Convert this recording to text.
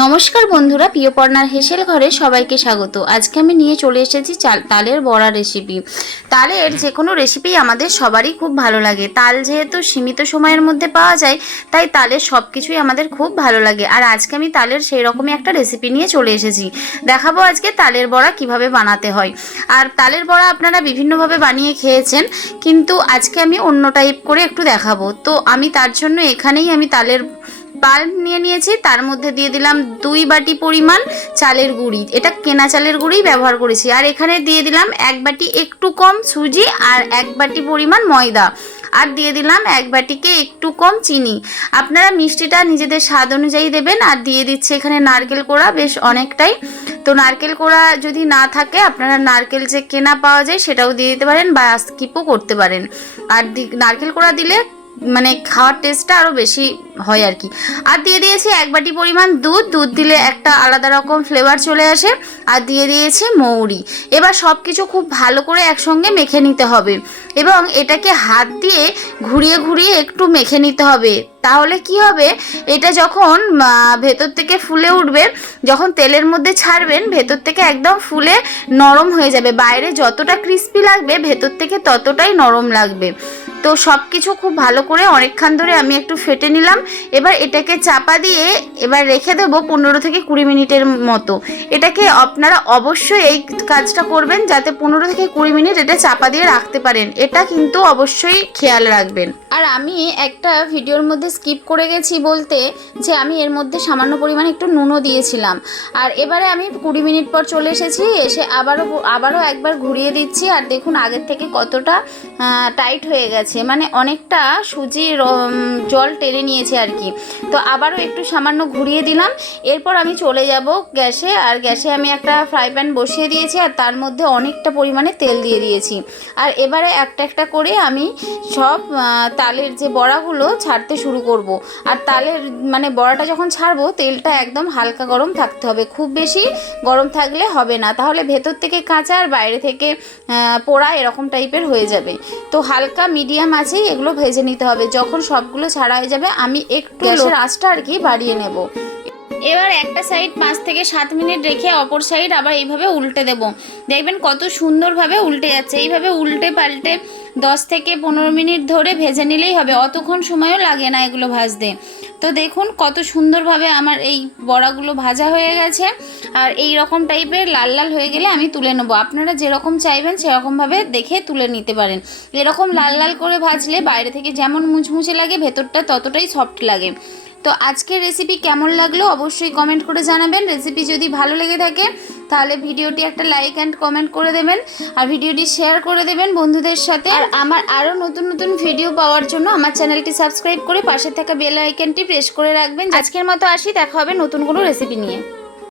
নমস্কার বন্ধুরা, প্রিয়পর্ণার হেসেল ঘরে সবাইকে স্বাগত। আজকে আমি নিয়ে চলে এসেছি চাল, তালের বড়া রেসিপি তালের যে কোনো রেসিপি আমাদের সবারই খুব ভালো লাগে। তাল যেহেতু সীমিত সময়ের মধ্যে পাওয়া যায়, তাই তালের সব কিছুই আমাদের খুব ভালো লাগে। আর আজকে আমি তালের সেই রকমই একটা রেসিপি নিয়ে চলে এসেছি। দেখাবো আজকে তালের বড়া কীভাবে বানাতে হয়। আর তালের বড়া আপনারা বিভিন্নভাবে বানিয়ে খেয়েছেন, কিন্তু আজকে আমি অন্য টাইপ করে একটু দেখাবো। তো আমি তার জন্য এখানেই আমি তালের পাল নিয়ে নিয়েছি, তার মধ্যে দিয়ে দিলাম দুই বাটি পরিমাণ চালের গুঁড়ি। এটা কেনা চালের গুঁড়ি ব্যবহার করেছি। আর এখানে দিয়ে দিলাম এক বাটি একটু কম সুজি আর এক বাটি পরিমাণ ময়দা। আর দিয়ে দিলাম এক বাটিকে একটু কম চিনি। আপনারা মিষ্টিটা নিজেদের স্বাদ অনুযায়ী দেবেন। আর দিয়ে দিচ্ছে এখানে নারকেল কোড়া, বেশ অনেকটাই। তো নারকেল কোড়া যদি না থাকে, আপনারা নারকেল যে কেনা পাওয়া যায়, সেটাও দিয়ে দিতে পারেন বা স্কিপও করতে পারেন। আর নারকেল কোড়া দিলে মানে খাওয়ার টেস্টটা আরও বেশি হয় আর কি। আর দিয়ে দিয়েছি এক বাটি পরিমাণ দুধ। দুধ দিলে একটা আলাদা রকম ফ্লেভার চলে আসে। আর দিয়ে দিয়েছি মৌরি। এবার সব কিছু খুব ভালো করে একসঙ্গে মেখে নিতে হবে। এবং এটাকে হাত দিয়ে ঘুরিয়ে ঘুরিয়ে একটু মেখে নিতে হবে। তাহলে কি হবে? এটা যখন ভেতর থেকে ফুলে উঠবে, যখন তেলের মধ্যে ছাড়বেন, ভেতর থেকে একদম ফুলে নরম হয়ে যাবে। বাইরে যতটা ক্রিস্পি লাগবে, ভেতর থেকে ততটাই নরম লাগবে। তো সব কিছু খুব ভালো করে অনেকক্ষণ ধরে আমি একটু ফেটে নিলাম। এবার এটাকে চাপা দিয়ে এবার রেখে দেবো পনেরো থেকে কুড়ি মিনিটের মতো। এটাকে আপনারা অবশ্যই এই কাজটা করবেন যাতে পনেরো থেকে কুড়ি মিনিট এটা চাপা দিয়ে রাখতে পারেন। এটা কিন্তু অবশ্যই খেয়াল রাখবেন। আর আমি একটা ভিডিওর মধ্যে স্কিপ করে গেছি বলতে যে আমি এর মধ্যে সামান্য পরিমাণে একটু নুনও দিয়েছিলাম। আর এবারে আমি কুড়ি মিনিট পর চলে এসেছি, এসে আবারও আবারও একবার ঘুরিয়ে দিচ্ছি। আর দেখুন আগের থেকে কতটা টাইট হয়ে গেছে। মানে অনেকটা সুজি জল টেনে নিয়েছে। আর কি। তো আবারও একটু সামান্য ঘুরিয়ে দিলাম। এরপর আমি চলে যাব গ্যাসে। আর গ্যাসে আমি একটা ফ্রাই প্যান বসিয়ে দিয়েছি আর তার মধ্যে অনেকটা পরিমাণে তেল দিয়ে দিয়েছি। আর এবারে একটা একটা করে আমি সব তালের যে বড়াগুলো ছাড়তে শুরু করব। আর তালের মানে বড়াটা যখন ছাড়বো, তেলটা একদম হালকা গরম থাকতে হবে। খুব বেশি গরম থাকলে হবে না। তাহলে ভেতর থেকে কাঁচা আর বাইরে থেকে পোড়া এরকম টাইপের হয়ে যাবে। তো হালকা, মিডিয়াম আছেই এগুলো ভেজে নিতে হবে। যখন সবগুলো ছাড়া হয়ে যাবে, আমি একটু গ্যাসের আঁচটা আর কি বাড়িয়ে নেব। এবার একটা সাইড পাঁচ থেকে সাত মিনিট রেখে অপর সাইড আবার এইভাবে উল্টে দেব। দেখবেন কত সুন্দরভাবে উল্টে যাচ্ছে। এইভাবে উল্টে পাল্টে দশ থেকে পনেরো মিনিট ধরে ভেজে নিলেই হবে। অতক্ষণ সময়ও লাগে না এগুলো ভাজতে। তো দেখুন কত সুন্দরভাবে আমার এই বড়াগুলো ভাজা হয়ে গেছে। আর এই রকম টাইপের লাল লাল হয়ে গেলে আমি তুলে নেব। আপনারা যেরকম চাইবেন সেরকমভাবে দেখে তুলে নিতে পারেন। এরকম লাল লাল করে ভাজলে বাইরে থেকে যেমন মুচমুচে লাগে, ভেতরটা ততটাই সফট লাগে। তো আজকের রেসিপি কেমন লাগল অবশ্যই কমেন্ট করে জানাবেন। রেসিপি যদি ভালো লেগে থাকে, তাহলে ভিডিওটি একটা লাইক অ্যান্ড কমেন্ট করে দেবেন। আর ভিডিওটি শেয়ার করে দেবেন বন্ধুদের সাথে। আর আমার আরও নতুন নতুন ভিডিও পাওয়ার জন্য আমার চ্যানেলটি সাবস্ক্রাইব করে পাশে থাকা বেল আইকনটি প্রেস করে রাখবেন। আজকের মতো আসি, দেখা হবে নতুন কোনো রেসিপি নিয়ে।